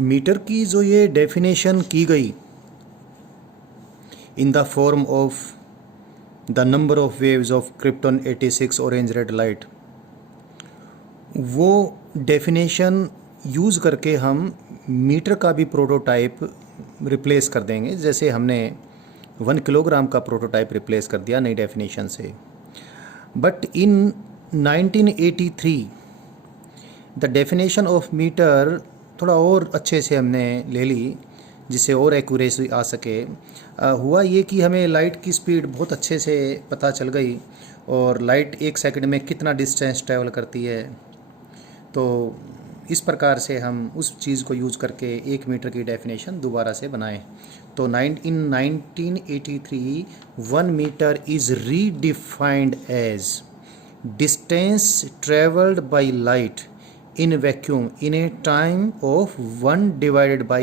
Metre की जो ये डेफिनेशन की गई in the form of the number of waves of krypton 86 orange red light, वो डेफिनेशन यूज़ करके हम मीटर का भी प्रोटोटाइप रिप्लेस कर देंगे। जैसे हमने 1 किलोग्राम का प्रोटोटाइप रिप्लेस कर दिया नई डेफिनेशन से। But in 1983 the definition of metre थोड़ा और अच्छे से हमने ले ली, जिससे और एक्यूरेसी आ सके। हुआ ये कि हमें लाइट की स्पीड बहुत अच्छे से पता चल गई और लाइट 1 सेकंड में कितना डिस्टेंस ट्रैवल करती है। तो इस प्रकार से हम उस चीज़ को यूज़ करके 1 मीटर की डेफिनेशन दोबारा से बनाएं। तो in 1983 1 metre is redefined as distance travelled by light in vacuum in a time of 1 divided by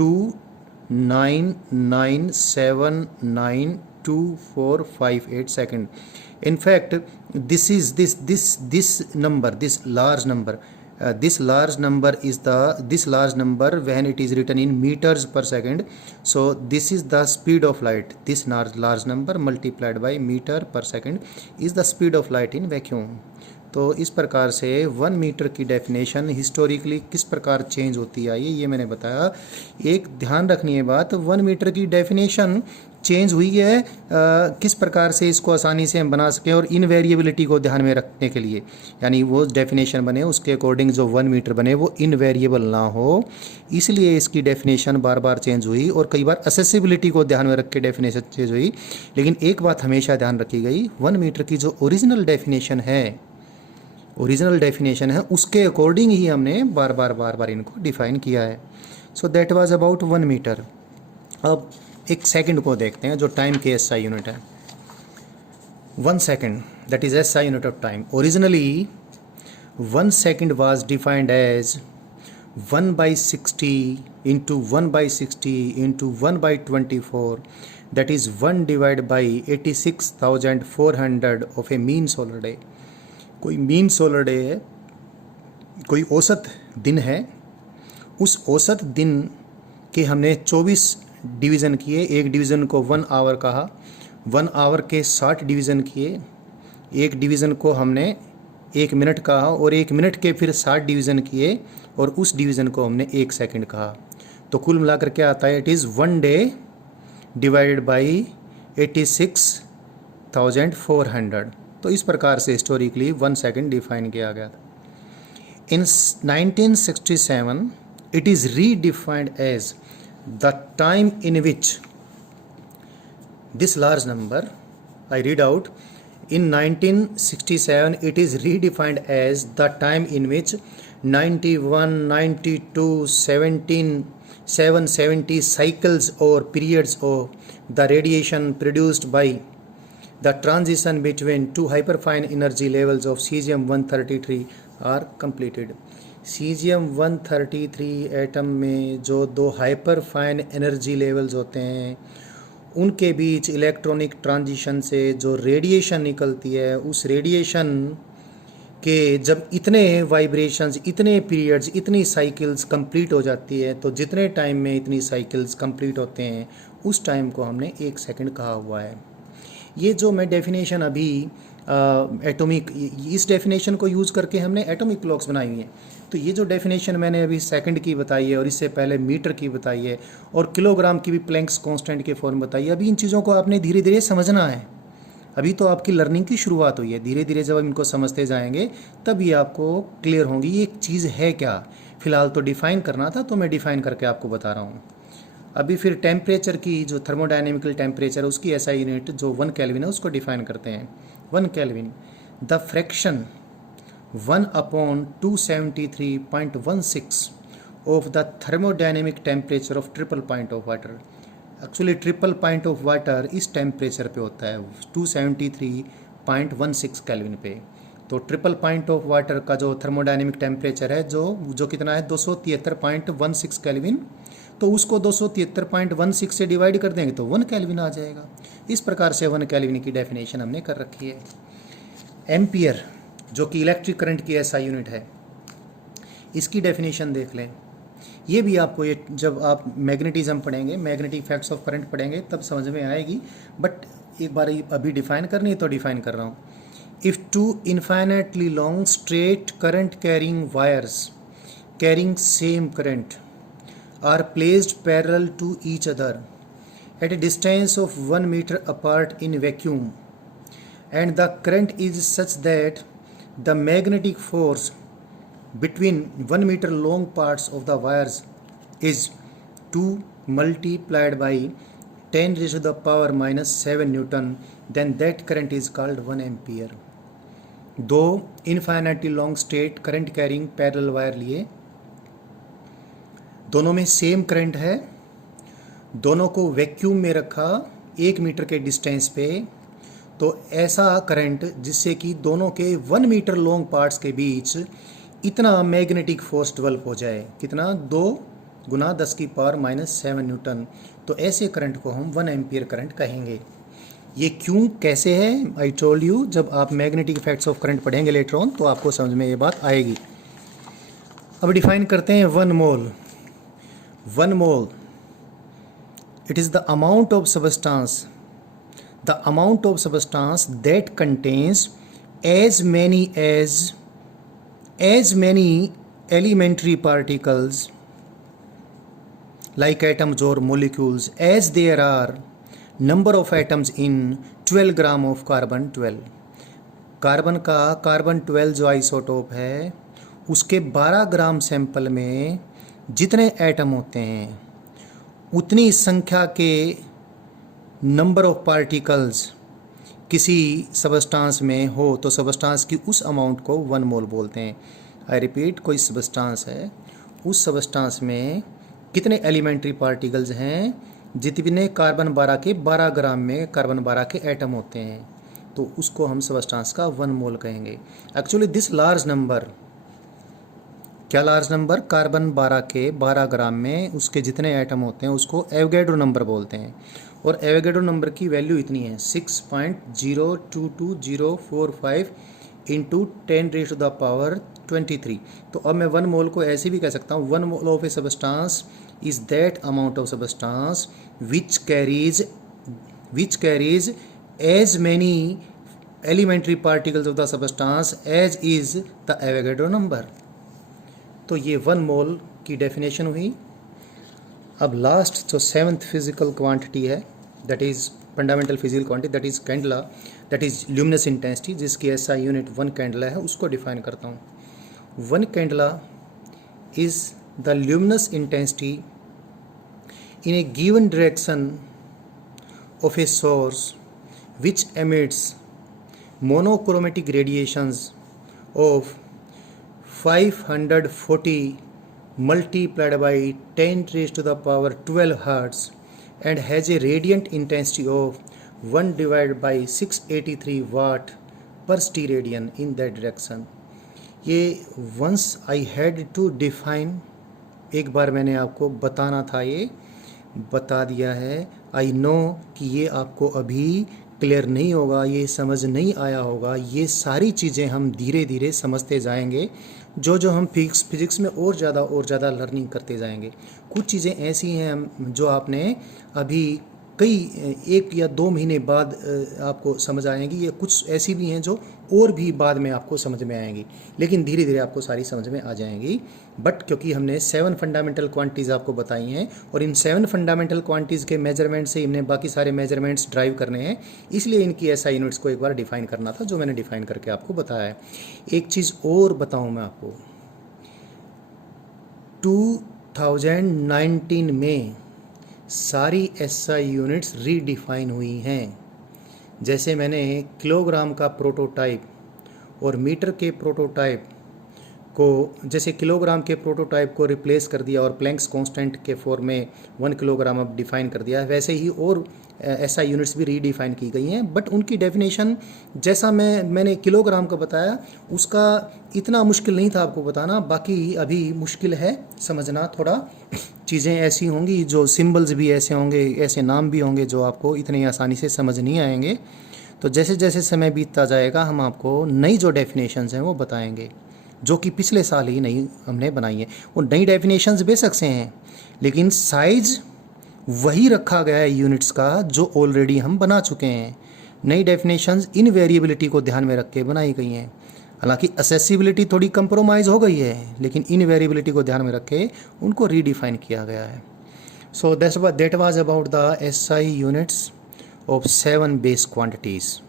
299792458 second. In fact, this number, this large number when it is written in meters per second. So this is the speed of light. This large number multiplied by meter per second is the speed of light in vacuum. तो इस प्रकार से 1 metre की definition historically किस प्रकार change होती आई है ये मैंने बताया। एक ध्यान रखनी है बात, 1 मीटर की डेफिनेशन चेंज हुई है किस प्रकार से इसको आसानी से हम बना सकें और इनवेरिएबिलिटी को ध्यान में रखने के लिए, यानी वो डेफिनेशन बने उसके अकॉर्डिंग जो 1 मीटर बने वो इनवेरिएबल ना हो, इसलिए इसकी डेफिनेशन बार बार चेंज हुई और कई बार असेसिबिलिटी को ध्यान में रख के डेफिनेशन चेंज हुई। लेकिन एक बात हमेशा ध्यान रखी गई, 1 मीटर की जो ओरिजिनल डेफिनेशन है उसके अकॉर्डिंग ही हमने बार बार इनको डिफाइन किया है। So that was about 1 metre. अब एक सेकंड को देखते हैं जो टाइम की एसआई यूनिट है। 1 second that is SI unit of time. Originally 1 second was defined as 1/60 into 1/60 into 1/24 that is 1 divide by 86,400 of a mean solar day. कोई mean solar day है, कोई औसत दिन है, उस औसत दिन के हमने 24 डिवीज़न किए। एक डिवीज़न को 1 आवर कहा, 1 आवर के 60 डिवीज़न किए। एक डिवीज़न को हमने 1 मिनट कहा और 1 मिनट के फिर 60 डिवीज़न किए और उस डिवीज़न को हमने 1 सेकंड कहा। तो कुल मिलाकर क्या आता है, it is 1 day divided by 86,400। तो इस प्रकार से हिस्टोरिकली 1 सेकंड डिफाइन किया गया था। In 1967 it is redefined as the time in which this large number, I read out, in 1967 it is redefined as the time in which 91, 92, 17, 770 cycles or periods of the radiation produced by the transition between 2 hyperfine energy levels of cesium-133 are completed. cesium-133 atom में जो 2 hyperfine energy levels होते हैं उनके बीच electronic transition से जो radiation निकलती है, उस रेडिएशन के जब इतने वाइब्रेशंस, इतने पीरियड्स, इतनी साइकिल्स कंप्लीट हो जाती है, तो जितने टाइम में इतनी साइकिल्स कंप्लीट होते हैं उस टाइम को हमने 1 सेकंड कहा हुआ है। ये जो मैं डेफिनेशन अभी एटॉमिक, इस डेफिनेशन को यूज़ करके हमने एटॉमिक क्लॉक्स बनाई हुई हैं। तो ये जो डेफिनेशन मैंने अभी सेकंड की बताई है और इससे पहले मीटर की बताई है और किलोग्राम की भी प्लैंक्स कांस्टेंट के फॉर्म बताई है, अभी इन चीज़ों को आपने धीरे धीरे समझना है। अभी तो आपकी लर्निंग की शुरुआत हुई है, धीरे धीरे जब इनको समझते जाएंगे तब ये आपको क्लियर होंगी ये एक चीज़ है क्या। फ़िलहाल तो डिफ़ाइन करना था तो मैं डिफ़ाइन करके आपको बता रहा हूँ। अभी फिर टेम्परेचर की जो थर्मोडायनेमिकल टेम्परेचर है उसकी एसआई यूनिट जो 1 केल्विन है उसको डिफ़ाइन करते हैं। 1 kelvin, the fraction 1/273.16 of the thermodynamic temperature of triple point of water. Actually triple point of water इस टेम्परेचर पे होता है 273.16 केल्विन पे। तो ट्रिपल पॉइंट ऑफ वाटर का जो थर्मोडायनेमिक टेम्परेचर है जो कितना है 273.16 केल्विन, तो उसको 273.16 से डिवाइड कर देंगे तो 1 केल्विन आ जाएगा। इस प्रकार से 1 केल्विन की डेफिनेशन हमने कर रखी है। एम्पियर जो कि इलेक्ट्रिक करंट की एसआई यूनिट है, इसकी डेफिनेशन देख लें। ये भी आपको, ये जब आप मैग्नेटिज्म पढ़ेंगे, मैग्नेटिक इफेक्ट्स ऑफ करंट पढ़ेंगे तब समझ में आएगी, बट एक बार अभी डिफाइन करनी है तो डिफाइन कर रहा हूँ. If two infinitely long straight current carrying wires carrying same current are placed parallel to each other at a distance of 1 meter apart in vacuum, and the current is such that the magnetic force between 1 meter long parts of the wires is 2 multiplied by 10 raised to the power minus 7 Newton, then that current is called 1 ampere. दो infinitely long straight current carrying parallel wire लिए, दोनों में same current है, दोनों को vacuum में रखा 1 metre के डिस्टेंस पे, तो ऐसा करंट जिससे कि दोनों के 1 मीटर लॉन्ग पार्ट्स के बीच इतना मैग्नेटिक फोर्स डेवलप हो जाए. कितना? 2 गुना 10 की पावर माइनस 7 न्यूटन. तो ऐसे करंट को हम 1 एम्पियर करंट कहेंगे. ये क्यों, कैसे है, आई टोल्ड यू, जब आप मैग्नेटिक इफेक्ट्स ऑफ करंट पढ़ेंगे लेटर ऑन तो आपको समझ में ये बात आएगी. अब डिफाइन करते हैं 1 मोल. 1 mole, it is the amount of substance that contains as many elementary particles like atoms or molecules as there are number of atoms in 12 gram of carbon 12. Carbon का कार्बन 12 जो आइसोटोप है उसके 12 gram sample में जितने atom होते हैं उतनी संख्या के नंबर ऑफ पार्टिकल्स किसी सबस्टांस में हो तो सबस्टांस की उस अमाउंट को 1 मोल बोलते हैं. आई रिपीट, कोई सबस्टांस है, उस सबस्टांस में कितने एलिमेंट्री पार्टिकल्स हैं, जितने कार्बन 12 के 12 ग्राम में कार्बन 12 के एटम होते हैं, तो उसको हम सबस्टांस का 1 मोल कहेंगे. एक्चुअली दिस लार्ज नंबर, क्या लार्ज नंबर? कार्बन 12 के 12 ग्राम में उसके जितने एटम होते हैं उसको एवोगैड्रो नंबर बोलते हैं. और एवोगैड्रो नंबर की वैल्यू इतनी है 6.022045 into 10 raise to the power 23. तो अब मैं 1 मोल को ऐसे भी कह सकता हूँ, 1 mole of a substance is that amount of substance which carries as many elementary particles of the substance as is the Avogadro number. तो ये 1 मोल की डेफिनेशन हुई. अब लास्ट जो 7th फिजिकल क्वांटिटी है, that is fundamental physical quantity, that is candela, that is luminous intensity, जिसकी SI unit 1 candela है, उसको डिफाइन करता हूँ. 1 candela is the luminous intensity in a given direction of a source which emits monochromatic radiations of 540 multiplied by 10 raised to the power 12 hertz and has a radiant intensity of 1 divided by 683 watt per steradian in that direction. ये once I had to define, एक बार मैंने आपको बताना था, ये बता दिया है. आई नो कि ये आपको अभी क्लियर नहीं होगा, ये समझ नहीं आया होगा. ये सारी चीज़ें हम धीरे धीरे समझते जाएंगे, जो हम फिज़िक्स में और ज़्यादा लर्निंग करते जाएंगे. कुछ चीज़ें ऐसी हैं जो आपने अभी कई 1 या 2 महीने बाद आपको समझ आएंगी. ये कुछ ऐसी भी हैं जो और भी बाद में आपको समझ में आएंगी, लेकिन धीरे धीरे आपको सारी समझ में आ जाएंगी. बट क्योंकि हमने 7 फंडामेंटल क्वांटिटीज़ आपको बताई हैं और इन 7 फंडामेंटल क्वांटिटीज़ के मेजरमेंट से इन्हें बाकी सारे मेजरमेंट्स ड्राइव करने हैं, इसलिए इनकी एसआई यूनिट्स को एक बार डिफाइन करना था, जो मैंने डिफाइन करके आपको बताया है. एक चीज़ और बताऊँ मैं आपको, 2019 में सारी एसआई यूनिट्स रीडिफाइन हुई हैं. जैसे मैंने किलोग्राम का प्रोटोटाइप और मीटर के प्रोटोटाइप को, जैसे किलोग्राम के प्रोटोटाइप को रिप्लेस कर दिया और प्लैंक्स कांस्टेंट के फॉर्म में 1 किलोग्राम अब डिफाइन कर दिया है, वैसे ही और एसआई यूनिट्स भी रीडिफाइन की गई हैं. बट उनकी डेफिनेशन जैसा मैंने किलोग्राम का बताया, उसका इतना मुश्किल नहीं था आपको बताना, बाकी अभी मुश्किल है समझना. थोड़ा चीज़ें ऐसी होंगी, जो सिंबल्स भी ऐसे होंगे, ऐसे नाम भी होंगे जो आपको इतनी आसानी से समझ नहीं आएंगे. तो जैसे जैसे समय बीतता जाएगा हम आपको नई जो डेफिनेशंस हैं वो बताएंगे. जो कि पिछले साल ही नई हमने बनाई है। वो नई डेफिनेशंस बेशक से हैं, लेकिन साइज वही रखा गया है यूनिट्स का जो ऑलरेडी हम बना चुके हैं। नई डेफिनेशंस इन वेरिएबिलिटी को ध्यान में रख के बनाई गई हैं। हालांकि असेसिबिलिटी थोड़ी कंप्रोमाइज़ हो गई है, लेकिन इन वेरिएबिलिटी को ध्यान में रख के उनको रीडिफाइन किया गया है। So that was about the SI units of 7 base quantities.